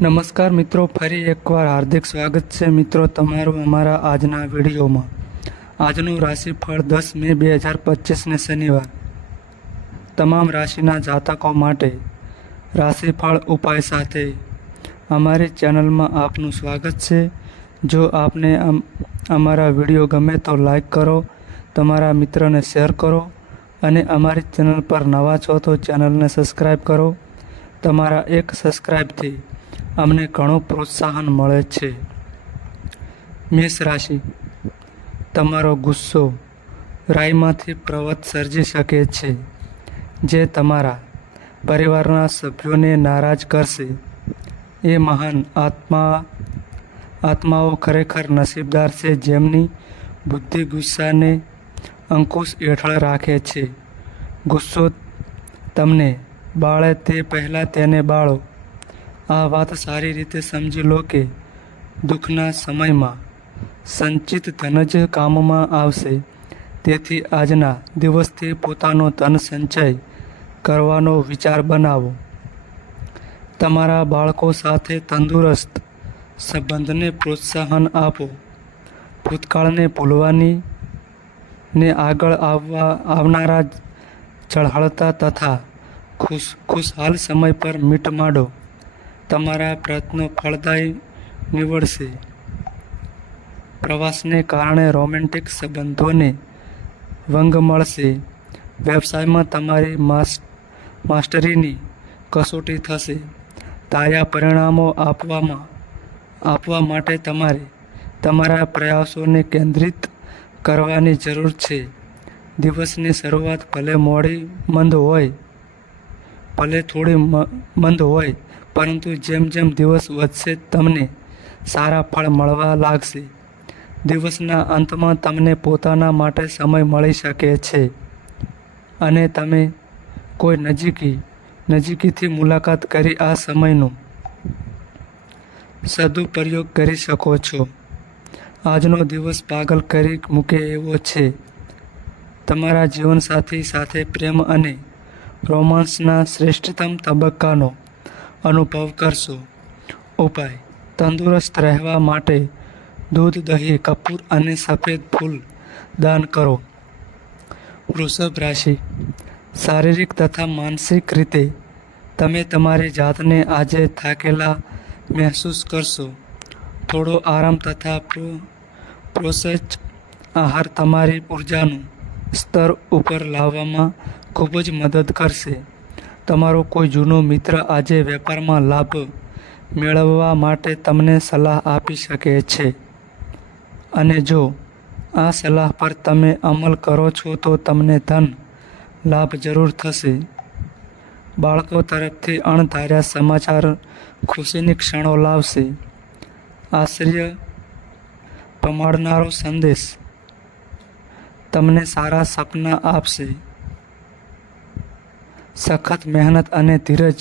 નમસ્કાર મિત્રો, ફરી એકવાર હાર્દિક સ્વાગત છે મિત્રો તમારું અમારા આજના વિડીયોમાં. આજનું રાશિફળ દસ મે બે હજાર પચીસને શનિવાર. તમામ રાશિના જાતકો માટે રાશિફળ ઉપાય સાથે અમારી ચેનલમાં આપનું સ્વાગત છે. જો આપને અમ- અમારા વીડિયો ગમે તો લાઈક કરો, તમારા મિત્રને શેર કરો અને અમારી ચેનલ પર નવા છો તો ચેનલને સબસ્ક્રાઈબ કરો. તમારા એક સબસ્ક્રાઈબથી અમને ઘણું પ્રોત્સાહન મળે છે. મેષ રાશિ, તમારો ગુસ્સો રાયમાંથી પ્રવત સર્જી શકે છે, જે તમારા પરિવારના સભ્યોને નારાજ કરશે. એ મહાન આત્મા, આત્માઓ ખરેખર નસીબદાર છે, જેમની બુદ્ધિ ગુસ્સાને અંકુશ હેઠળ રાખે છે. ગુસ્સો તમને બાળે તે પહેલાં તેને બાળો આ વાત સારી રીતે સમજી લો કે દુઃખના સમયમાં સંચિત ધન જ કામમાં આવશે. તેથી આજના દિવસથી પોતાનો ધન સંચય કરવાનો વિચાર બનાવો. તમારા બાળકો સાથે તંદુરસ્ત સંબંધને પ્રોત્સાહન આપો. ભૂતકાળને ભૂલવાની ને આગળ આવવા આવનારા ચઢાળતા તથા ખુશ ખુશહાલ સમય પર મીટ માંડો. તમારા પ્રયત્નો ફળદાયી નીવડશે. પ્રવાસને કારણે રોમેન્ટિક સંબંધોને ભંગ મળશે. વ્યવસાયમાં તમારી માસ- માસ્ટરીની કસોટી થશે. તાજા પરિણામો આપવામાં, આપવા માટે તમારે તમારા પ્રયાસોને કેન્દ્રિત કરવાની જરૂર છે. દિવસની શરૂઆત ભલે મોડી, મંદ હોય, ભલે થોડી મંદ હોય પરંતુ જેમ જેમ દિવસ વધશે, તમને સારા ફળ મળવા લાગશે. દિવસના અંતમાં તમને પોતાના માટે સમય મળી શકે છે. અને તમે કોઈ નજીકી, નજીકીથી મુલાકાત કરી આ સમયનો સદુપયોગ કરી શકો છો. આજનો દિવસ પાગલ કરી મૂકે એવો છે. તમારા જીવનસાથી સાથે પ્રેમ અને રોમાન્સના શ્રેષ્ઠતમ તબક્કાનો અનુભવ કરશો. ઉપાય. તંદુરસ્ત રહેવા માટે દૂધ, દહીં, કપૂર અને સફેદ ફૂલ દાન કરો. વૃષભ રાશિ. શારીરિક તથા માનસિક રીતે તમે તમારી જાતને આજે થાકેલા મહેસૂસ કરશો. થોડો આરામ તથા પ્રો- પ્રોસેસ આહાર તમારી ઉર્જાનું સ્તર ઉપર લાવવામાં ખૂબ જ મદદ કરશે. તમારો કોઈ જૂનો મિત્ર આજે વેપારમાં લાભ મેળવવા માટે તમને સલાહ આપી શકે છે. અને જો આ સલાહ પર તમે અમલ કરો છો તો તમને ધન લાભ જરૂર થશે. બાળકો તરફથી અણધાર્યા સમાચાર ખુશીની ક્ષણો લાવશે. આશ્ચર્ય પમાડનારો સંદેશ તમને સારા સપના આપશે. સખત મહેનત અને ધીરજ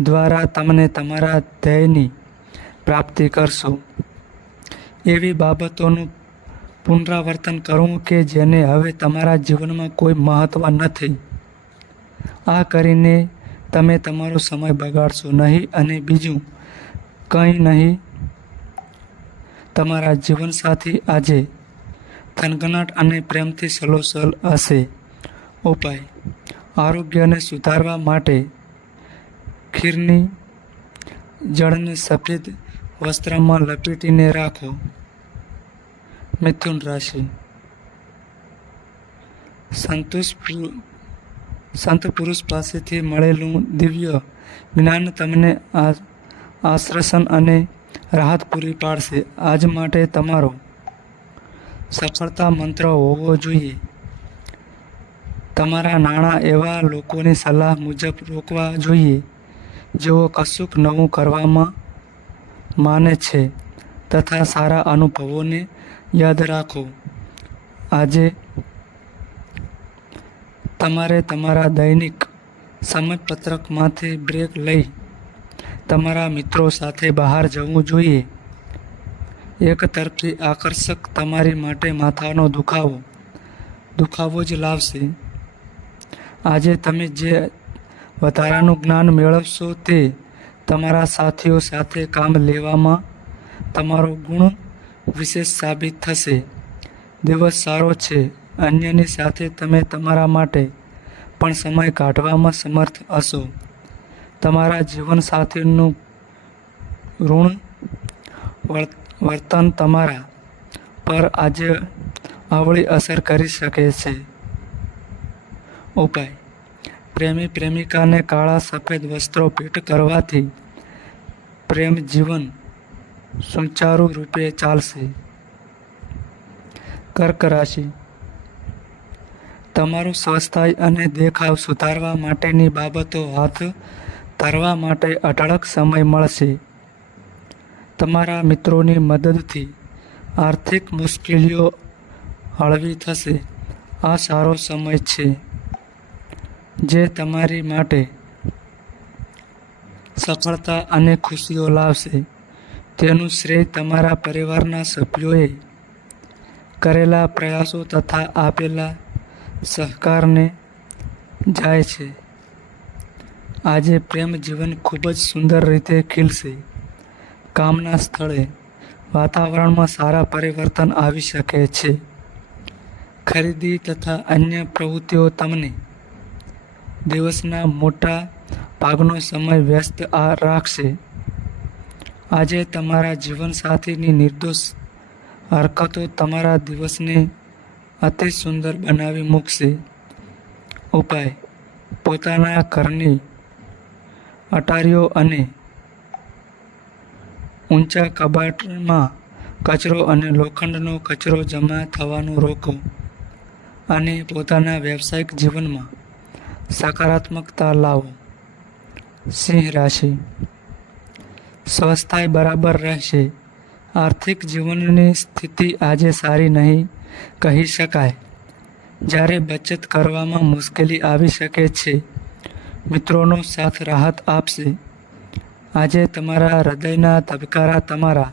દ્વારા તમને તમારા ધ્યેયની પ્રાપ્તિ કરશો. એવી બાબતોનું પુનરાવર્તન કરવું કે જેને હવે તમારા જીવનમાં કોઈ મહત્ત્વ નથી. આ કરીને તમે તમારો સમય બગાડશો નહીં અને બીજું કંઈ નહીં. તમારા જીવનસાથી આજે થનગનાટ અને પ્રેમથી સલોસલ હશે. ઉપાય. આરોગ્યને સુધારવા માટે ખીરની જળને સફેદ વસ્ત્રમાં લપેટીને રાખો. મિથુન રાશિ. સંતોષ સંત પુરુષ પાસેથી મળેલું દિવ્ય જ્ઞાન તમને આશ્વાસન અને રાહત પૂરી પાડશે. આજ માટે તમારો સફળતા મંત્ર હોવો જોઈએ. તમારા નાણાં એવા લોકોની સલાહ મુજબ રોકવા જોઈએ, જેઓ કશુંક નવું કરવામાં માને છે તથા સારા અનુભવોને યાદ રાખો. આજે તમારે તમારા દૈનિક સમયપત્રકમાંથી બ્રેક લઈ તમારા મિત્રો સાથે બહાર જવું જોઈએ. એક તરફી આકર્ષક તમારી માટે માથાનો દુખાવો દુખાવો જ લાવશે. આજે તમે જે વધારાનું જ્ઞાન મેળવશો તે તમારા સાથીઓ સાથે કામ લેવામાં તમારો ગુણ વિશેષ સાબિત થશે. દિવસ સારો છે. અન્યની સાથે તમે તમારા માટે પણ સમય કાઢવામાં સમર્થ હશો. તમારા જીવનસાથીનું ઋણ વર- વર્તન તમારા પર આજે અવળી અસર કરી શકે છે. ઉપાય પ્રેમી પ્રેમિકાને કાળા સફેદ વસ્ત્રો ભેટ કરવાથી પ્રેમ જીવન સુચારુ રૂપે ચાલશે. કર્ક રાશિ. તમારું સ્વસ્થાય અને દેખાવ સુધારવા માટેની બાબતો હાથ ધરવા માટે અઢળક સમય મળશે. તમારા મિત્રોની મદદથી આર્થિક મુશ્કેલીઓ હળવી થશે. આ સારો સમય છે. જે તમારી માટે સફળતા અને ખુશીઓ લાવશે. તેનું શ્રેય તમારા પરિવારના સભ્યોએ કરેલા પ્રયાસો તથા આપેલા સહકારને જાય છે. આજે પ્રેમ જીવન ખૂબ જ સુંદર રીતે ખીલશે. કામના સ્થળે વાતાવરણમાં સારા પરિવર્તન આવી શકે છે. ખરીદી તથા અન્ય પ્રવૃત્તિઓ તમને દિવસના મોટા ભાગનો સમય વ્યસ્ત રાખશે. આજે તમારા જીવનસાથીની નિર્દોષ હરકતો તમારા દિવસને અતિ સુંદર બનાવી મૂકશે. ઉપાય, પોતાના ઘરની અટારીઓ અને ઊંચા કબાટમાં કચરો અને લોખંડનો કચરો જમા થવાનું રોકો અને પોતાના વ્યવસાયિક જીવનમાં સકારાત્મકતા લાવો. સિંહ રાશિ. સ્વસ્થાય બરાબર રહેશે. આર્થિક જીવનની સ્થિતિ આજે સારી નહીં કહી શકાય. જ્યારે બચત કરવામાં મુશ્કેલી આવી શકે છે, મિત્રોનો સાથ રાહત આપશે. આજે તમારા હૃદયના ધબકારા તમારા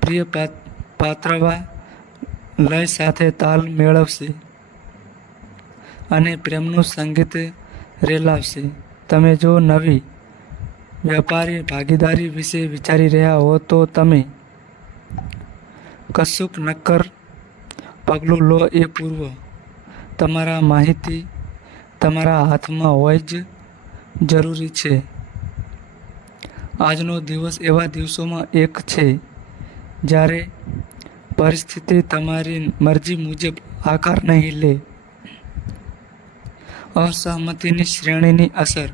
પ્રિય પાત- પાત્રવા લય સાથે તાલ મેળવશે. અને પ્રેમનું સંગીત રેલાવશે. તમે જો નવી વેપારી ભાગીદારી વિશે વિચારી રહ્યા હો, તો તમે કશુંક નક્કર પગલું લો એ પૂર્વ. તમારા માહિતી તમારા હાથમાં હોય જ જરૂરી છે. આજનો દિવસ એવા દિવસોમાં એક છે, જ્યારે પરિસ્થિતિ તમારી મરજી મુજબ આકાર નહીં લે. અસહમતિની શ્રેણીની અસર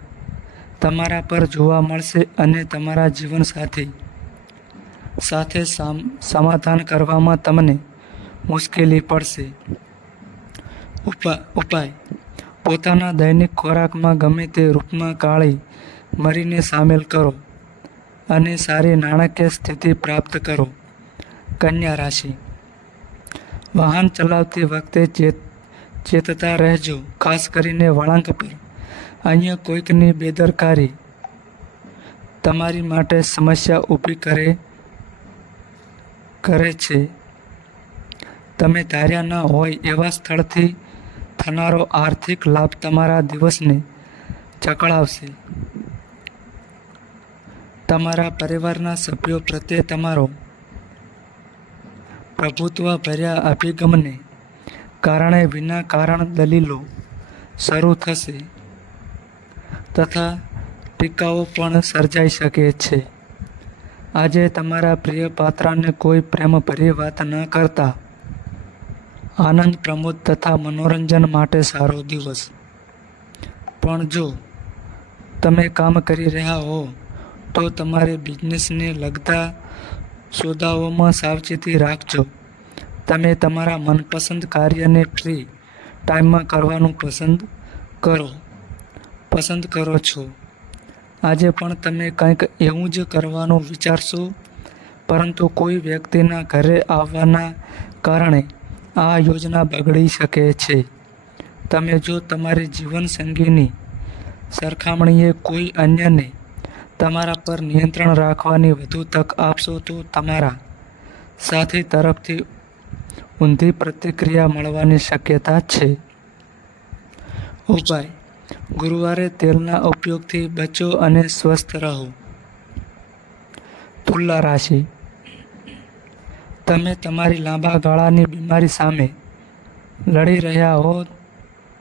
તમારા પર જોવા મળશે અને તમારા જીવનસાથી સાથે સામ- સમાધાન કરવામાં તમને મુશ્કેલી પડશે. ઉપા- ઉપાય. પોતાના દૈનિક ખોરાકમાં ગમે તે રૂપમાં કાળી મરીને સામેલ કરો અને સારી નાણાકીય સ્થિતિ પ્રાપ્ત કરો. કન્યા રાશિ. વાહન ચલાવતી વખતે ચેત ચેતતા રહેજો, ખાસ કરીને વળાંક પર. અહીંયા કોઈકની બેદરકારી તમારી માટે સમસ્યા ઊભી કરે કરે છે. તમે ધાર્યા ન હોય એવા સ્થળથી થનારો આર્થિક લાભ તમારા દિવસને ચકળાવશે તમારા પરિવારના સભ્યો પ્રત્યે તમારો પ્રભુત્વ ભર્યા અભિગમને કારણે વિના કારણ દલીલો શરૂ થશે તથા ટીકાઓ પણ સર્જાઈ શકે છે. આજે તમારા પ્રિય પાત્રને કોઈ પ્રેમભરી વાત ન કરતા. આનંદ, પ્રમોદ તથા મનોરંજન માટે સારો દિવસ. પણ જો તમે કામ કરી રહ્યા હો, તો તમારે બિઝનેસને લગતા સોદાઓમાં સાવચેતી રાખજો. તમે તમારા મનપસંદ કાર્યને ફ્રી ટાઈમમાં કરવાનું પસંદ કરો. પસંદ કરો છો. આજે પણ તમે કંઈક એવું જ કરવાનું વિચારશો, પરંતુ કોઈ વ્યક્તિના ઘરે આવવાના કારણે આ યોજના બગડી શકે છે. તમે જો તમારી જીવનસંગીની સરખામણીએ કોઈ અન્યને તમારા પર નિયંત્રણ રાખવાની વધુ તક આપશો તો તમારા સાથી તરફથી ઊંધી પ્રતિક્રિયા મળવાની શક્યતા છે. ઉપાય ગુરુવારે તેલના ઉપયોગથી બચો અને સ્વસ્થ રહો. તુલા રાશિ. તમે તમારી લાંબા ગાળાની બીમારી સામે લડી રહ્યા હો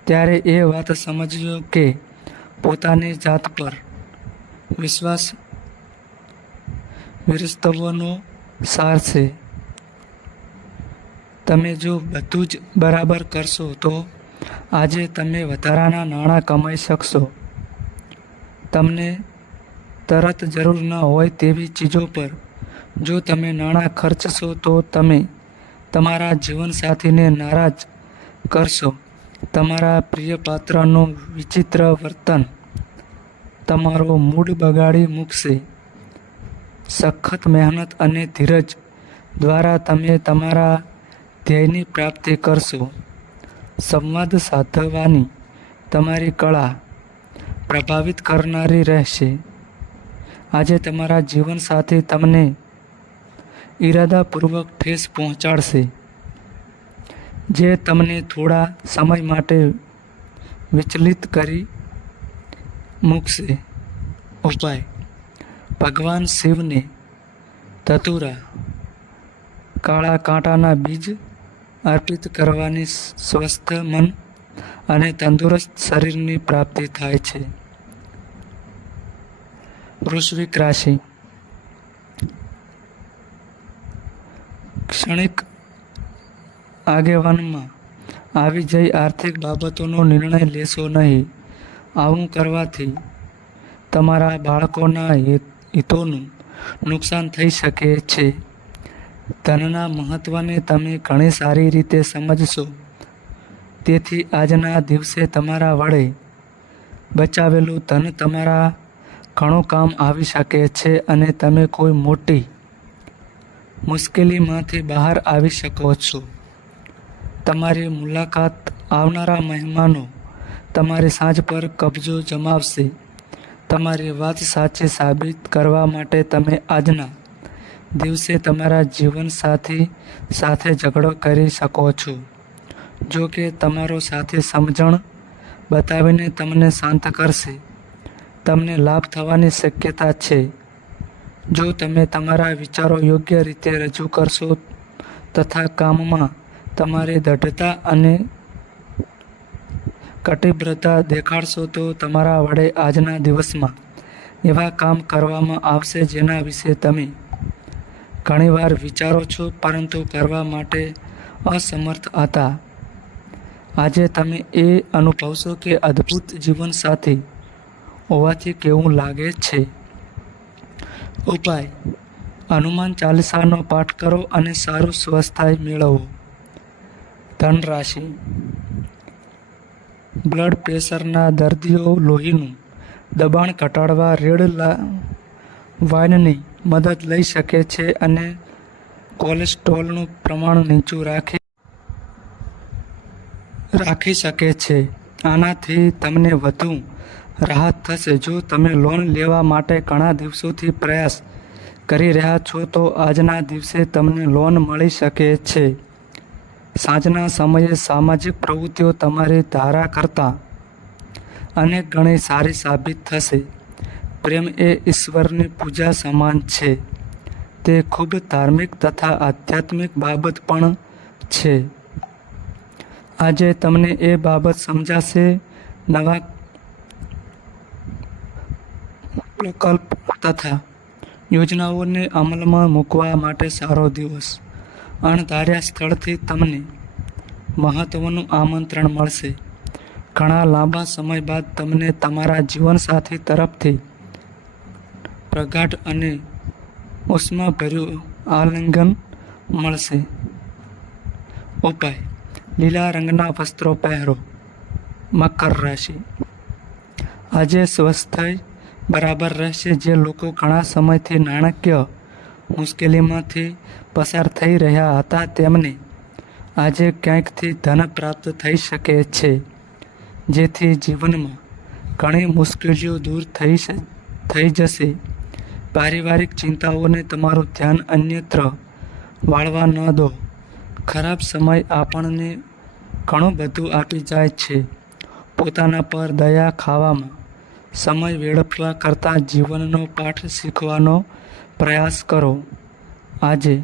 ત્યારે એ વાત સમજજો કે પોતાની જાત પર વિશ્વાસ વિરસ્તવનો સાર છે. તમે જો બધું જ બરાબર કરશો તો આજે તમે વધારાના નાણાં કમાઈ શકશો. તમને તરત જરૂર ન હોય તેવી ચીજો પર. જો તમે નાણાં ખર્ચશો તો તમે તમારા જીવનસાથીને નારાજ કરશો. તમારા પ્રિય પાત્રનું વિચિત્ર વર્તન તમારો મૂડ બગાડી મૂકશે. સખત મહેનત અને ધીરજ દ્વારા તમે તમારા ધ્યેયની પ્રાપ્તિ કરશો. સંવાદ સાધવાની તમારી કળા પ્રભાવિત કરનારી રહેશે. આજે તમારા જીવન સાથે તમને ઈરાદાપૂર્વક ઠેસ પહોંચાડશે. જે તમને થોડા સમય માટે વિચલિત કરી મૂકશે. ઉપાય. ભગવાન શિવને ધતુરા, કાળા કાંટાના બીજ અર્પિત કરવાની સ્વસ્થ મન અને તંદુરસ્ત શરીરની પ્રાપ્તિ થાય છે. વૃશ્વિક રાશિ. ક્ષણિક આગેવાનમાં આવી જઈ આર્થિક બાબતોનો નિર્ણય લેશો નહીં. આવું કરવાથી તમારા બાળકોના હિતોનું નુકસાન થઈ શકે છે. ધનના મહત્ત્વને તમે ઘણી સારી રીતે સમજશો. તેથી આજના દિવસે તમારા વડે બચાવેલું ધન તમારા ઘણું કામ આવી શકે છે અને તમે કોઈ મોટી મુશ્કેલીમાંથી બહાર આવી શકો છો. તમારી મુલાકાત આવનારા મહેમાનો તમારી સાંજ પર કબજો જમાવશે. તમારી વાત સાચી સાબિત કરવા માટે તમે આજના દિવસે તમારા જીવનસાથી સાથે ઝઘડો કરી શકો છો. જો કે તમારો સાથી સમજણ બતાવીને તમને શાંત કરશે. તમને લાભ થવાની શક્યતા છે. જો તમે તમારા વિચારો યોગ્ય રીતે રજૂ કરશો તથા કામમાં તમારી દૃઢતા અને કટિબ્રતા દેખાડશો તો તમારા વડે આજના દિવસમાં એવા કામ કરવામાં આવશે જેના વિશે તમે ઘણીવાર વિચારો છો, પરંતુ કરવા માટે અસમર્થ હતા. આજે તમે એ અનુભવશો કે અદ્ભુત જીવનસાથી હોવાથી કેવું લાગે છે? ઉપાય. હનુમાન ચાલીસાનો પાઠ કરો અને સારું સ્વસ્થાય મેળવો. ધન રાશિ બ્લડ પ્રેશરના દર્દીઓ લોહીનું દબાણ ઘટાડવા રેડ વાઇનની મદદ લઈ શકે છે અને કોલેસ્ટ્રોલનું પ્રમાણ નીચું રાખી રાખી શકે છે. આનાથી તમને વધુ રાહત થશે. જો તમે લોન લેવા માટે ઘણા દિવસોથી પ્રયાસ કરી રહ્યા છો, તો આજના દિવસે તમને લોન મળી શકે છે. સાંજના સમયે સામાજિક પ્રવૃત્તિઓ તમારી ધારા કરતાં અનેક ગણી સારી સાબિત થશે. પ્રેમ એ ઈશ્વરની પૂજા સમાન છે. તે ખૂબ ધાર્મિક તથા આધ્યાત્મિક બાબત પણ છે. આજે તમને એ બાબત સમજાશે. નવા પ્રકલ્પ તથા યોજનાઓને અમલમાં મૂકવા માટે સારો દિવસ. અણધાર્યા સ્થળથી તમને મહત્ત્વનું આમંત્રણ મળશે. ઘણા લાંબા સમય બાદ તમને તમારા જીવનસાથી તરફથી પ્રગાઢ અને ઉષ્માભર્યું આલિંગન મળશે. ઉપાય. લીલા રંગના વસ્ત્રો પહેરો. મકર રાશિ. આજે સ્વસ્થ બરાબર રહેશે જે લોકો ઘણા સમયથી નાણાકીય મુશ્કેલીમાંથી પસાર થઈ રહ્યા હતા તેમને આજે ક્યાંકથી ધન પ્રાપ્ત થઈ શકે છે, જેથી જીવનમાં ઘણી મુશ્કેલીઓ દૂર થઈ થઈ જશે. પારિવારિક ચિંતાઓને તમારું ધ્યાન અન્યત્ર વાળવા ન દો. ખરાબ સમય આપણને ઘણું બધું આપી જાય છે. પોતાના પર દયા ખાવામાં સમય વેડફવા કરતાં જીવનનો પાઠ શીખવાનો પ્રયાસ કરો. આજે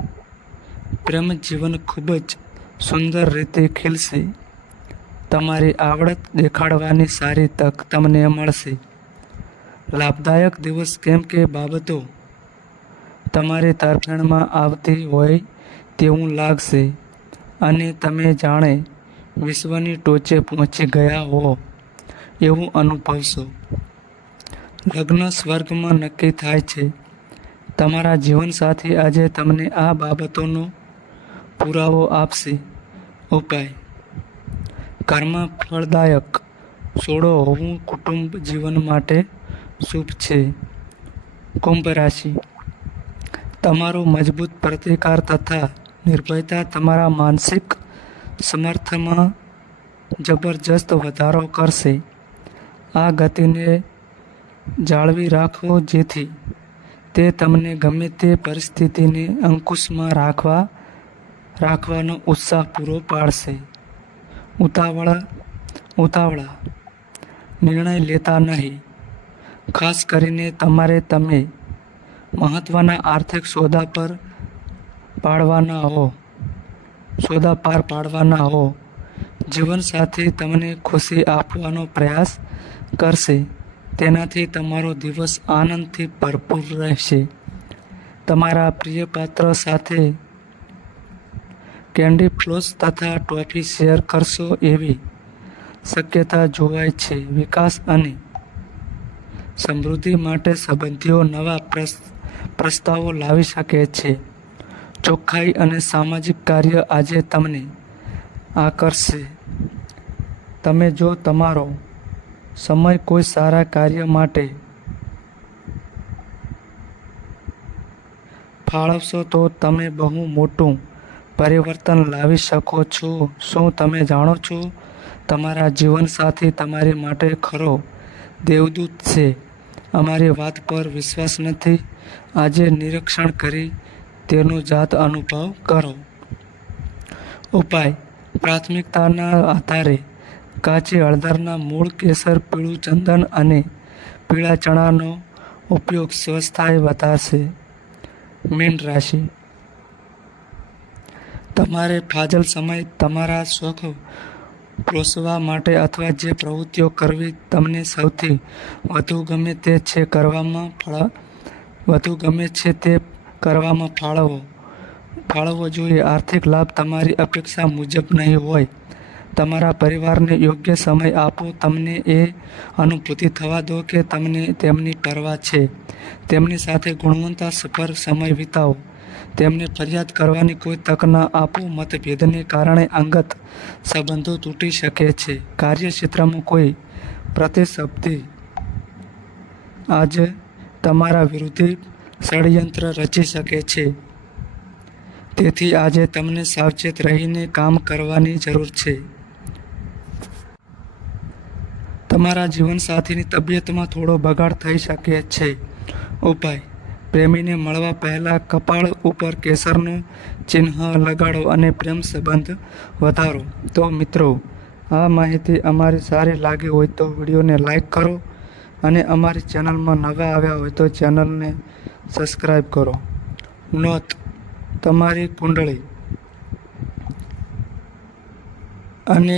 પ્રેમ જીવન ખૂબ જ સુંદર રીતે ખીલશે. તમારી આવડત દેખાડવાની સારી તક તમને મળશે. લાભદાયક દિવસ કેમ કે બાબતો તમારી તરફેણમાં આવતી હોય તેવું લાગશે અને તમે જાણે વિશ્વની ટોચે પહોંચી ગયા હો એવું અનુભવશો. લગ્ન સ્વર્ગમાં નક્કી થાય છે. તમારા જીવનસાથી આજે તમને આ બાબતોનો પુરાવો આપશે. ઉપાય. ઘરમાં ફળદાયક. છોડો હોવું કુટુંબ જીવન માટે શુભ છે. કુંભ રાશિ. તમારો મજબૂત પ્રતિકાર તથા નિર્ભયતા તમારા માનસિક સમર્થમાં જબરજસ્ત વધારો કરશે. આ ગતિને જાળવી રાખો જેથી તે તમને ગમે તે પરિસ્થિતિને અંકુશમાં રાખવા, રાખવાનો ઉત્સાહ પૂરો પાડશે. ઉતાવળા ઉતાવળા. નિર્ણય લેતા નહીં. ખાસ કરીને તમારે તમે મહત્ત્વના આર્થિક સોદા પર પાડવાના હો. સોદા પાર પાડવાના હો. જીવનસાથી તમને ખુશી આપવાનો પ્રયાસ કરશે. તેનાથી તમારો દિવસ આનંદથી ભરપૂર રહેશે. તમારા પ્રિય પાત્ર સાથે કેન્ડી ફ્લોસ તથા ટોફી શેર કરશો એવી શક્યતા જોવાય છે. વિકાસ અને સમૃદ્ધિ માટે સંબંધીઓ નવા પ્રસ- પ્રસ્તાવો લાવી શકે છે. ચોખ્ખાઈ અને સામાજિક કાર્ય આજે તમને આકર્ષશે તમે જો તમારો સમય કોઈ સારા કાર્ય માટે ફાળવશો તો તમે બહુ મોટું પરિવર્તન લાવી શકો છો. શું તમે જાણો છો? તમારા જીવનસાથી તમારી માટે ખરો દેવદૂત છે. અમારી વાત પર વિશ્વાસ નથી. આજે નિરીક્ષણ કરી તેનો જાત અનુભવ કરો. ઉપાય. પ્રાથમિકતાના આધારે કાચી હળદરના મૂળ કેસર, પીળું ચંદન અને પીળા ચણાનો ઉપયોગ સ્વસ્થાય વધારશે. મીન રાશિ. તમારે ફાજલ સમય તમારા શોખ પ્રોસવા માટે અથવા જે પ્રવૃત્તિઓ કરવી તમને સૌથી વધુ ગમે તે છે કરવામાં ફળ, વધુ ગમે છે તે કરવામાં ફાળવો. ફાળવવો જોઈએ. આર્થિક લાભ તમારી અપેક્ષા મુજબ નહીં હોય. તમારા પરિવારને યોગ્ય સમય આપો. તમને એ અનુભૂતિ થવા દો કે તમને તેમની પરવા છે. તેમની સાથે ગુણવત્તા સફર સમય વિતાવો. તેમને ફરિયાદ કરવાની કોઈ તક ન આપો, મતભેદને કારણે અંગત સંબંધો તૂટી શકે છે. કાર્યક્ષેત્રમાં કોઈ પ્રતિશબ્દે આજે તમારા વિરુદ્ધ ષડયંત્ર રચી શકે છે. તેથી આજે તમને સાવચેત રહીને કામ કરવાની જરૂર છે. તમારા જીવનસાથીની તબિયતમાં થોડો બગાડ થઈ શકે છે. ઉપાય. પ્રેમીને મળવા પહેલાં કપાળ ઉપર કેસરનું ચિહ્ન લગાડો અને પ્રેમ સંબંધ વધારો. તો મિત્રો, આ માહિતી અમારી સારી લાગી હોય તો વિડીયોને લાઈક કરો અને અમારી ચેનલમાં નવા આવ્યા હોય તો ચેનલને સબસ્ક્રાઈબ કરો. નોંધ, તમારી કુંડળી અને